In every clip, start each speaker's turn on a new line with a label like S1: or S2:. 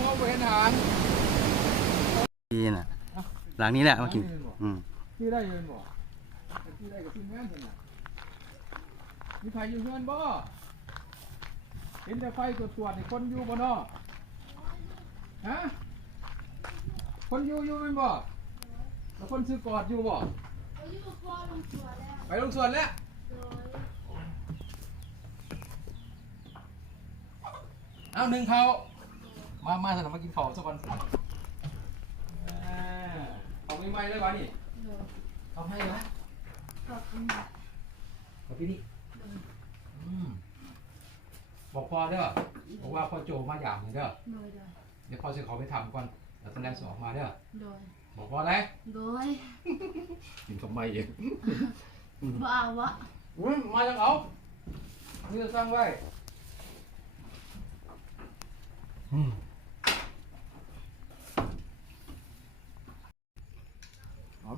S1: หัวบ่เห็นหาง
S2: นี่น่ะหลังนี้แหละมากินอืม
S1: ที่ได้เงินบ่ที่ได้กับทีมงานเพิ่นน่ะมีใครอยู่เฮือนบ่เห็นแต่ไฟตรวจตรวจนี่คนอยู่บ่เนาะฮะคนอยู่อยู่แม่นบ่แล้วคนซื้อกอดอยู่บ่ไปลงสวนแล้วเอาหนึ่งเขา มามาสนามมากินข้าวสักวันอ่าเอาไม่ไหม้เลยวะนี่เอาให้วะกับพี่นี่อืมบอกพ่อเด้อบอกว่าพ่อโจมาอย่างหนึ่งเด้อ
S3: โดยโดย
S1: เดี๋ยวพ่อจะขอไปทำก่อนแล้วตอนแรกจะออกมาเด้อ
S3: โดย
S1: บอกพ่ออะไร
S3: โดย
S1: กินทำไมเอง
S3: บ่เอาวะ
S1: อุ้ยมาจากเอานี่จะสร้างไว้อืมเอา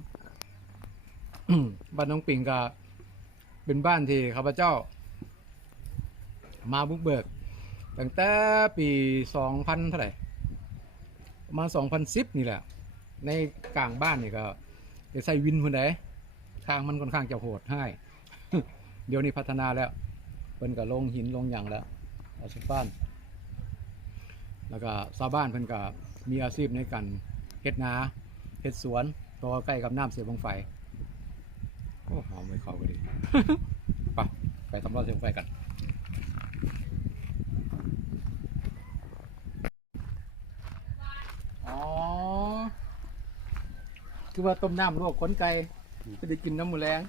S1: อืม บ้านน้องปิงก็เป็นบ้านที่ข้าพเจ้า มาบุกเบิกตั้งแต่ปีสองพันเท่าไหร่ประมาณสองพันสิบนี่แหละ ในกลางบ้านนี่ก็ได้ใส่วินคนใดทางมันค่อนข้างจะโหดให้ เดี๋ยวนี้พัฒนาแล้วเพิ่นก็ลงหินลงอย่างแล้วอาสุบ้าน แล้วก็ชาวบ้านเพิ่นก็มีอาชีพในการเฮ็ดนาเฮ็ดสวนตัวใกล้กับน้ำเสียบงไฟ อ้หอมไม่เข้าก็ดีไปไปทำรอบเสียงไฟกันอ๋อ คือว่าต้มน้ำลวกขนไก่จะได้กินน้ำหมูแรง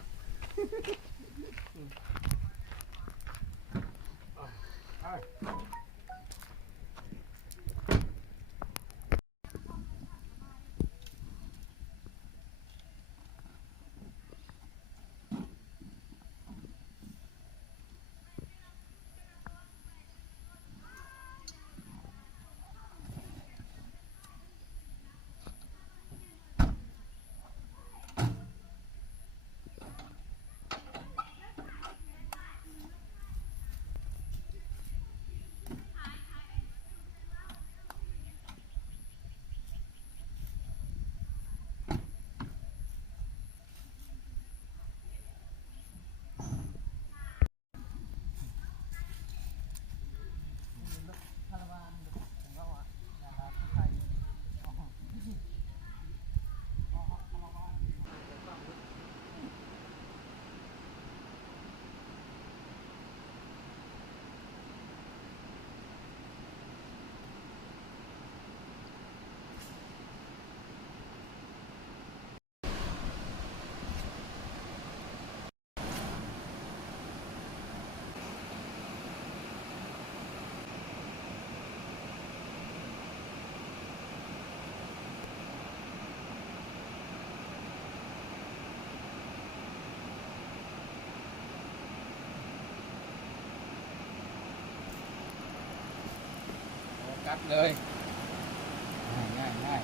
S1: ัดเลย ง่ายง่าย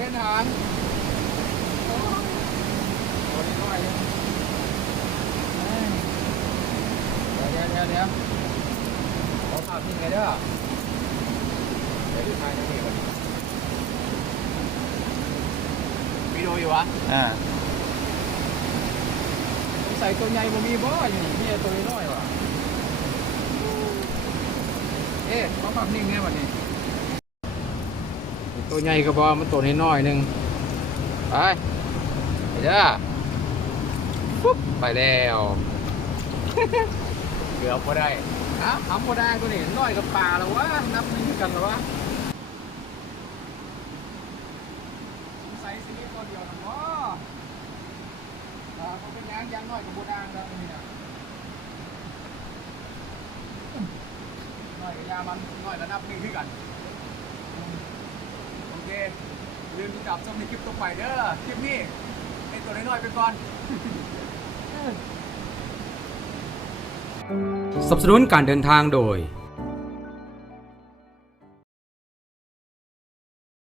S1: เห็นหางตัวนี้น้อยเลยเอ้ยเดี๋ยวเดี๋ยวเดี๋ยวขอภาพนิ่งไงเด้อเดี๋ยวดูทางยังมีก่อนวิดีโออยู่วะ
S2: อ่า
S1: สงสัยตัวใหญ่บ่มีบ่อยู่นี่มีแต่ตัวน้อยว่ะเอ๊ะขอภาพนิ่งไงวันนี้ ตัวใหญ่ก็บอมันตัวน้อยๆหนึงไปไปเด้อปุ๊บไปแล้วเกือบพอได้อ้าวทำพอได้ตัวนี้น้อยกับปลาแล้ววะนับมือกันแล้ววะใส่สีตัวเดียวนะวะอ่าเขาเป็นยางยางน้อยกับโบดางแล้วนี่นะน้อยกับยามันน้อยกับนับมือขึ้นกัน โอเค ลืมจับชมในคลิปต่อไปเด้อคลิปนี้ให้ตัวน้อยๆไปก่อน
S4: สนับสนุนการเดินทางโดย